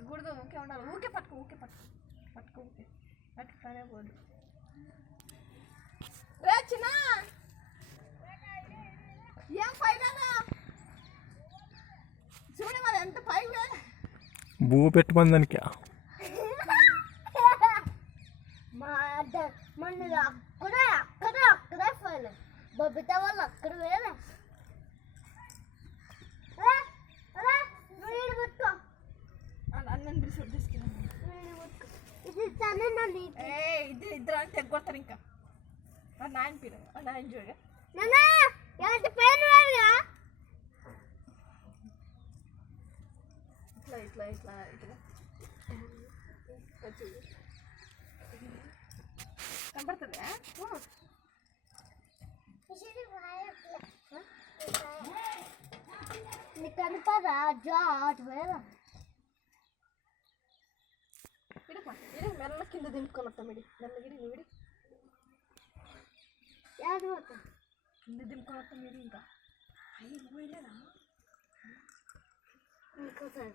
దిగకూడదు ఊకే ఉండాలి. ఊకే పట్టుకో ఊకే పట్టుకో. పట్టుకో ఊకే. పట్టుకుతానే పోదు. రే చిన్న! ఏం పైన చూడు మరి ఎంత పైగా బూ పెట్టమని దానికి. మా అద్ద- మన అక్కడే అక్కడే అక్కడే పోయాను బొబ్బిత వాళ్ళు అక్కడ వేరే. ఇద్దరు అని తెగొడతారు ఇంకా. నాయన పేరు నాయన చూడ ఇట్లా ఇట్లా ఇట్లా ఇట్లా. కనపడుతుందా? నీకు కనపడా జాట్ వేరే ఇడుకో ఇడు మెల్ల కింద దింపుకొని వస్తాం ఇడి మెల్ల గిడి విడి యాడ్ పోతా కింద దింపుకొని వస్తాం ఇడి ఇంకా. అయ్యి పోయలేదా ఇంకోసారి